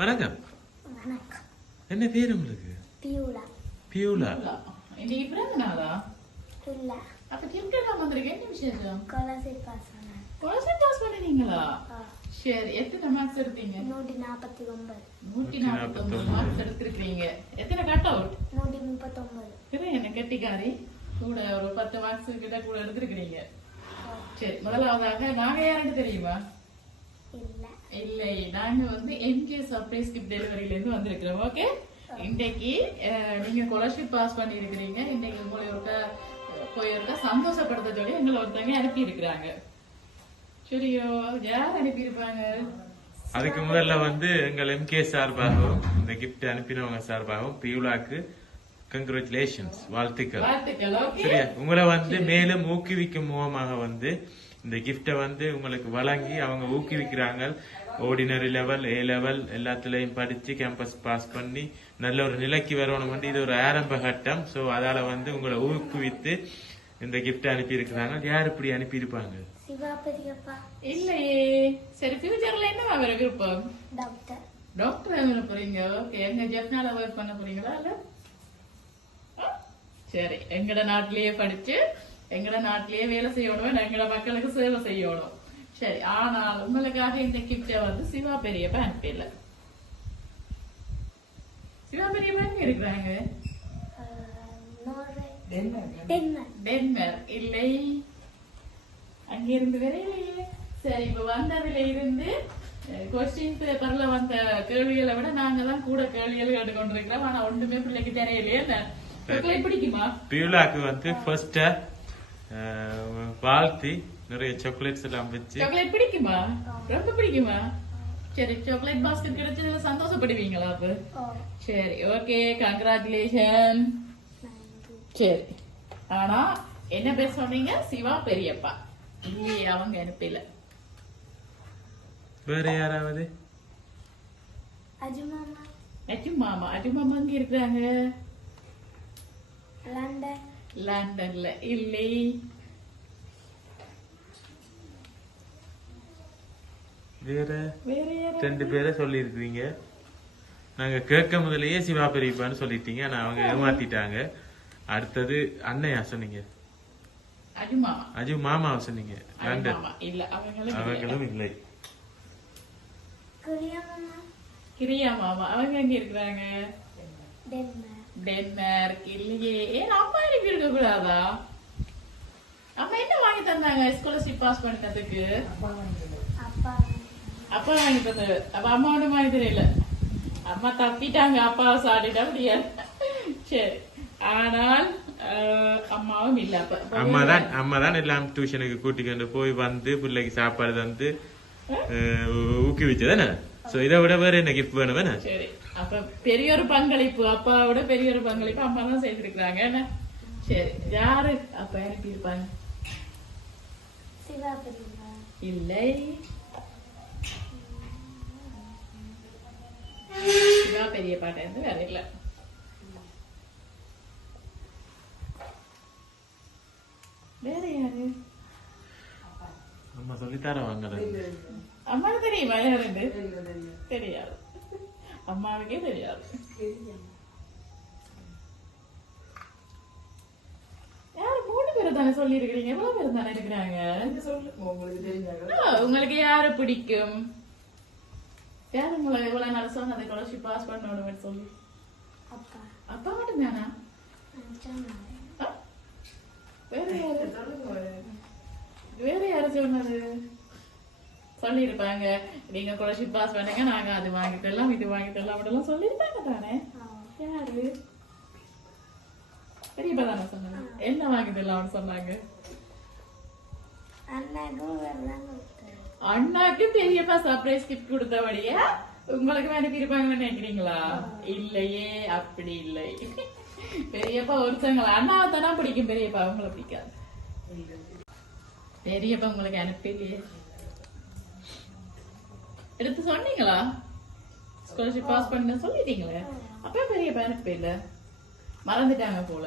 வணக்கம். என்ன பேர் உங்களுக்கு? பியூலா. பியூலா. இன்னைக்கு பிறந்த நாளா? இல்ல. அப்ப கிரிக்கெட் வந்திருக்கேன். என்ன விசேஷம்? ஸ்காலர்ஷிப் பாஸ் பண்ணேன். ஸ்காலர்ஷிப் பாஸ் பண்ணினீங்களா? சரி, எத்தனை மார்க்ஸ் எடுத்தீங்க? 149. 149 மார்க்ஸ் எடுத்திருக்கீங்க. எத்தனை கட் அவுட்? 139. சரி, என்ன கெட்டிக்காரி. கூட ஒரு 10 மார்க்ஸ் கிட்ட கூட எடுத்திருக்கீங்க. சரி, முதலாவதாக நாங்க யாருக்கு தெரியுமா? இல்ல. இல்லை, நாங்க வந்து எம்கே சர்ப்ரைஸ் கிஃப்ட் டெலிவரியில இருந்து வந்திருக்கிறோம். ஓகே, இன்னைக்கு நீங்க ஸ்காலர்ஷிப் பாஸ் பண்ணி இருக்கிறீங்க. இன்னைக்கு உங்களை போயிருக்க சந்தோஷப்படுத்த சொல்லி எங்களை ஒருத்தவங்க அனுப்பி இருக்கிறாங்க. சரியோ, யார் அனுப்பி இருப்பாங்க? அதுக்கு முதல்ல வந்து எங்கள் எம்கே சார்பாகவும் இந்த கிஃப்ட் அனுப்பினவங்க சார்பாகவும் பியூலாக்கு கங்க்ராச்சுலேஷன்ஸ், வாழ்த்துக்கள். சரியா, உங்களை வந்து மேலும் ஊக்குவிக்கும் முகமாக வந்து இந்த கிஃப்டை வந்து உங்களுக்கு வழங்கி அவங்க ஊக்குவிக்கிறாங்க. ஆர்டினரி லெவல், ஏ லெவல் எல்லாத்துலயும் படிச்சு கேம்பஸ் பாஸ் பண்ணி நல்ல ஒரு நிலைக்கு வரணும். வந்து இது ஒரு ஆரம்ப கட்டம். சோ அதால வந்து உங்களை ஊக்குவித்து இந்த கிஃப்ட் அனுப்பி இருக்கிறாங்க. யார் இப்படி அனுப்பி இருப்பாங்க? சிவா பெரியப்பா. இல்லையே. சரி, ஃபியூச்சர்ல என்ன வர விருப்பம்? டாக்டர். டாக்டர் ஆக போறீங்க. ஓகே, எங்க ஜெப்னால ஒர்க் பண்ண போறீங்களா? இல்ல, சரி, எங்கட நாட்டிலேயே படிச்சு எங்கட நாட்டிலேயே வேலை செய்யணும், எங்கட மக்களுக்கு சேவை செய்யணும். சரி, ஆனால் உங்களுக்காக இந்த கிஃப்ட வந்து சிவா பெரியப்பா அனுப்பிடல. சிவா பெரியப்பா எங்க இருக்கிறாங்க? டென்மார்க். இல்லை, அங்க இருந்து வரையிலேயே. சரி, இப்ப வந்ததுல இருந்து கொஸ்டின் பேப்பர்ல வந்த கேள்விகளை விட நாங்க தான் கூட கேள்விகள் கேட்டுக்கொண்டிருக்கிறோம். ஆனா ஒன்றுமே பிள்ளைக்கு தெரியலையே. பிடிக்குமா? பியூலாக்கு வந்து ஃபர்ஸ்ட் வாழ்த்தி நிறைய சாக்லேட்ஸ் எல்லாம் வச்சு. சாக்லேட் பிடிக்குமா? ரொம்ப பிடிக்குமா? சரி, சாக்லேட் பாஸ்கெட் கிடைச்சதுல சந்தோஷப்படுவீங்களா? அப்ப சரி, ஓகே, கங்க்ராச்சுலேஷன். சரி, ஆனா என்ன பேர் சொன்னீங்க? சிவா பெரியப்பா. இல்லையே, அவங்க அனுப்பல. வேற யாராவது? அஜுமாமா. அஜுமாமா. அஜுமாமா எங்க இருக்கிறாங்க? லண்டன். லண்டன்ல. இல்லை, வேற யாரு? 2 பேரை சொல்லி இருக்கீங்க. நாங்க கேட்க முதலையே சிவா பெரியப்பான்னு சொல்லிட்டீங்க. ஆனா அவங்க ஏமாத்திட்டாங்க. அடுத்தது அண்ணையா சொன்னீங்க? அஜுமாமா. அஜு மாமாவை சொன்னீங்க. லண்டன். இல்ல, அவங்களும் இல்லை. கிரியா மாமா. அவங்க எங்க இருக்கிறாங்க? டென்மார்க். டென்மார்க். இல்லையே. ஏன் அம்மா அனுப்பி இருக்க கூடாதா? அம்மா என்ன வாங்கி தந்தாங்க ஸ்காலர்ஷிப் பாஸ் பண்ணதுக்கு? அப்பா வாங்கி தந்தது. அப்ப அம்மா ஒண்ணு வாங்கி தெரியல. அம்மா தப்பிட்டாங்க, அப்பாவை சாடிட்டா முடியாது. சரி, ஆனால் அம்மாவும் இல்ல. அம்மாதான் எல்லாம் டியூஷனுக்கு கூட்டிக்கொண்டு போய் வந்து பிள்ளைக்கு சாப்பாடு தந்து ஊக்குவிச்சதானே. சோ இதை விட வேற என்ன கிஃப்ட் வேணும்? சரி, அப்ப பெரிய ஒரு பங்களிப்பு, அப்பாவை விட பெரிய ஒரு பங்களிப்பு அம்மா தான் செய்திருக்கிறாங்க. என்ன? சரி, யாரு அப்ப அனுப்பி இருப்பாங்க? சிவா பெரியப்பா. இல்லை, சிவா பெரிய பாட்ட இருந்து வேற இல்ல. வேற யாரு? அம்மா சொல்லித்தார வாங்க. அம்மாவுக்கு தெரியுமா யாருன்னு? தெரியாது, அம்மாவுக்கே தெரியாது. யாரு? 3 பேர் தானே சொல்லி இருக்கிறீங்க. எவ்வளவு பேர் தானே இருக்கிறாங்க? உங்களுக்கு யாரு பிடிக்கும்? யாரு உங்களை எவ்வளவு நாள் சொன்ன அந்த ஸ்காலர்ஷிப் பாஸ் பண்ணணும் சொல்லி? அப்பா மட்டும் தானா? வேற யாரு சொன்னது? சொல்லி இருப்பாங்க, நீங்க ஸ்காலர்ஷிப் பாஸ் பண்ணுங்க, நாங்க அது வாங்கிட்டு எல்லாம் இது வாங்கிட்டு எல்லாம் அப்படிலாம் சொல்லிருப்பாங்க தானே. யாரு? பெரியப்பா தானே சொன்னாங்க. என்ன வாங்கிட்டு எல்லாம் சொன்னாங்க? அண்ணாக்கு பெரியப்பா சர்ப்ரைஸ் கிஃப்ட் கொடுத்தபடியா உங்களுக்கு அனுப்பி இருப்பாங்கன்னு நினைக்கிறீங்களா? இல்லையே, அப்படி இல்லை. பெரியப்பா ஒருத்தவங்களை அண்ணாவை தானே பிடிக்கும், பெரியப்பா அவங்கள பிடிக்காது. பெரியப்பா உங்களுக்கு அனுப்பலையே. எடுத்து சொன்னீங்களா? ஸ்காலர்ஷிப் பாஸ் பண்ண சொல்லிட்டீங்களே, அப்ப பெரியப்பா அனுப்பல, மறந்துட்டாங்க போல.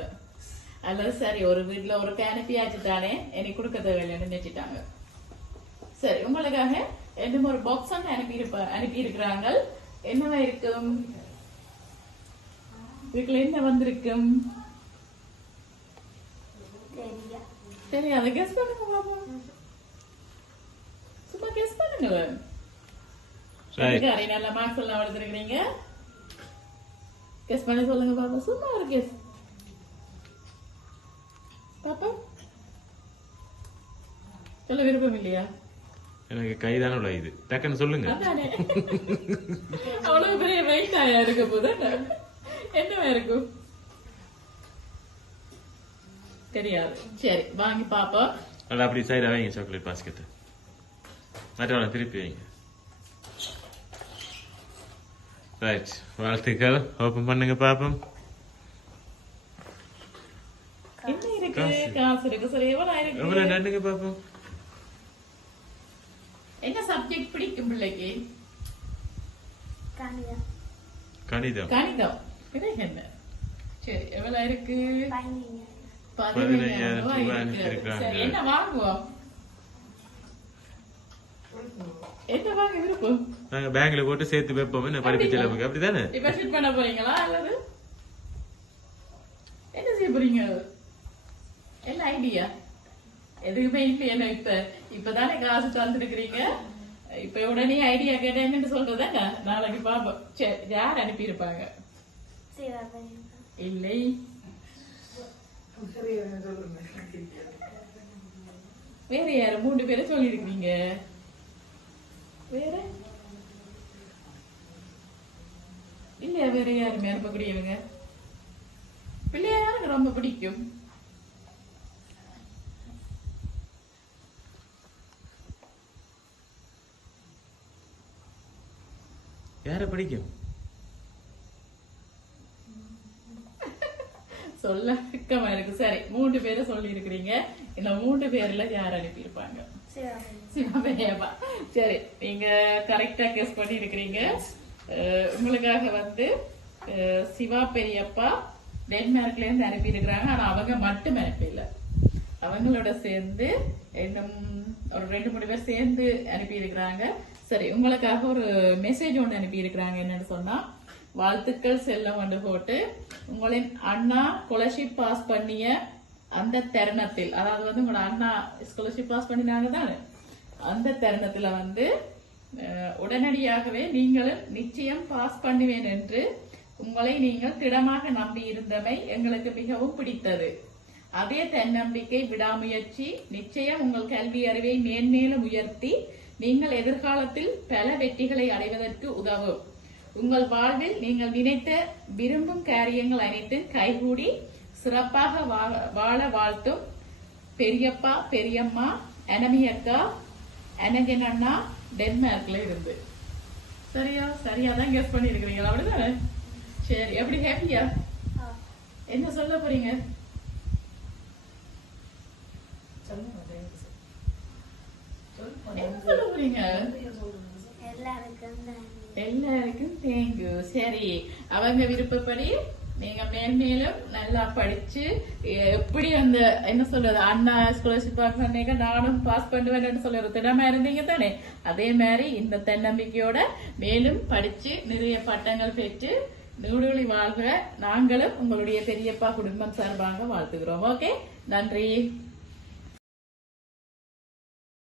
அல்லது சரி, ஒரு வீட்டுல ஒரு அனுப்பியாச்சு தானே, எனக்கு கொடுக்க தேவையில்லைன்னு நினைச்சிட்டாங்க. சரி, உங்களுக்காக இன்னும் ஒரு பாக்ஸ் அனுப்பி இருக்கிறாங்க. என்னவா இருக்கும்? இதுக்குள்ள என்ன வந்திருக்கும்? தெரியா சரி, அதை கெஸ் பண்ணுங்க பாப்போம். சும்மா கெஸ் பண்ணுங்க. சரி, நல்ல மார்க்ஸ் எல்லாம் எடுத்துருக்கீங்க. கெஸ் பண்ணி சொல்லுங்க பாப்பா. சும்மா ஒரு கெஸ் பாப்பா. சொல்ல விருப்பம் இல்லையா? எனக்கு கைதான உள்ள இது டக்குன்னு சொல்லுங்க. அவ்வளவு பெரிய வெயிட் ஆயா இருக்க போது என்னவா இருக்கும் தெரியாது. சரி, வாங்கி பாப்போம். அது அப்படி சைடா வைங்க சாக்லேட் பாஸ்கெட். மற்றவளை திருப்பி வைங்க. ரைட், வாழ்த்துக்கள். ஓபன் பண்ணுங்க பாப்போம். என்ன இருக்கு? காசு இருக்கு. சரி, எவ்வளவு இருக்கு? எவ்வளவு நன்னுங்க பாப்போம். என்ன சப்ஜெக்ட் பிடிக்கும் பிள்ளைக்கு? கணிதம் கணிதம். கணிதம். பிறகு என்ன? சரி, எவ்வளவு இருக்கு? 15,000 ரூபாய் ரூபாய் இருக்கு. அனுப்பியிருக்காங்க. சரி, என்ன வாங்குவோம்? என்ன வாங்க விருப்பம்? நாங்க பேங்க்ல போட்டு சேர்த்து வைப்போம். என்ன படிப்பு செலவுக்கு அப்படிதானே? டெபாசிட் பண்ண போறீங்களா அல்லது என்ன செய்ய போறீங்க? என்ன ஐடியா? எதுவுமே இல்லையா? இப்பதானே காசு தந்துருக்கிறீங்க. இப்ப உடனே ஐடியா கேட்டேன்னு சொல்றதாங்க. நாளைக்கு பாப்போம். சரி, யார் அனுப்பி இருப்பாங்க? இல்லை, வேற யாரு? 3 பேரை சொல்லி இருக்கீங்க. வேற இல்லையா? வேற யாருமே அனுப்பக்கூடியவங்க? பிள்ளையா யாருக்கு ரொம்ப பிடிக்கும்? யார பிடிக்கும்? சொல்ல வெக்கமா இருக்கு. சரி, 3 பேரை சொல்லி இருக்கிறீங்க. இந்த 3 பேர்ல யார் அனுப்பி இருப்பாங்க? சிவபெரியப்பா. சரி, நீங்க கரெக்டா கெஸ் பண்ணி இருக்கிறீங்க. உங்களுக்காக வந்து சிவா பெரியப்பா டென்மார்க்ல இருந்து அனுப்பி இருக்கிறாங்க. ஆனா அவங்க மட்டும் அனுப்பல, அவங்களோட சேர்ந்து இன்னும் ஒரு 2-3 பேர் சேர்ந்து அனுப்பி இருக்கிறாங்க. சரி, உங்களுக்காக ஒரு மெசேஜ் ஒன்று அனுப்பி இருக்கிறாங்க. என்னன்னு சொன்னா, வாழ்த்துக்கள் செல்லம் வந்து போட்டு உங்களின் அண்ணா ஸ்காலர்ஷிப் பாஸ் பண்ணிய அந்த தருணத்தில், அதாவது வந்து உங்களோட அண்ணா ஸ்காலர்ஷிப் பாஸ் பண்ணினாங்க தானே, அந்த தருணத்துல வந்து உடனடியாகவே நீங்களும் நிச்சயம் பாஸ் பண்ணுவேன் என்று உங்களை நீங்கள் திடமாக நம்பி இருந்தமை எங்களுக்கு மிகவும் பிடித்தது. அதே தன்னம்பிக்கை, விடாமுயற்சி நிச்சயம் உங்கள் கல்வி அறிவை மேன்மேலும் உயர்த்தி நீங்கள் எதிர்காலத்தில் பல வெற்றிகளை அடைவதற்கு உதவும். உங்கள் வாழ்வில் நீங்கள் நினைத்த விரும்பும் காரியங்கள் அனைத்தும் கைகூடி சிறப்பாக வாழ வாழ்த்தும் பெரியப்பா பெரியம்மா அனமியக்கா அனகன் அண்ணா டென்மார்க்ல இருந்து. சரியா? சரியாதான் கெஸ் பண்ணி இருக்கிறீங்களா? அப்படிதானே? சரி, எப்படி ஹாப்பியா? என்ன சொல்ல போறீங்க? என்ன சொல்ல போறீங்க? எல்லாருக்கும் தேங்க்யூ. சரி, அவங்க விருப்பப்படி நீங்க மேன்மேலும் நல்லா படிச்சு எப்படி அந்த என்ன சொல்றது அண்ணா ஸ்காலர்ஷிப் பாஸ் பண்ணீங்க, நானும் பாஸ் பண்ணுவேன்னு சொல்ல ஒரு திடமா இருந்தீங்க தானே, அதே மாதிரி இந்த தன்னம்பிக்கையோட மேலும் படிச்சு நிறைய பட்டங்கள் பெற்று நூடுகளி வாழ்க நாங்களும் உங்களுடைய பெரியப்பா குடும்பம் சார்பாக வாழ்த்துக்கிறோம். ஓகே, நன்றி.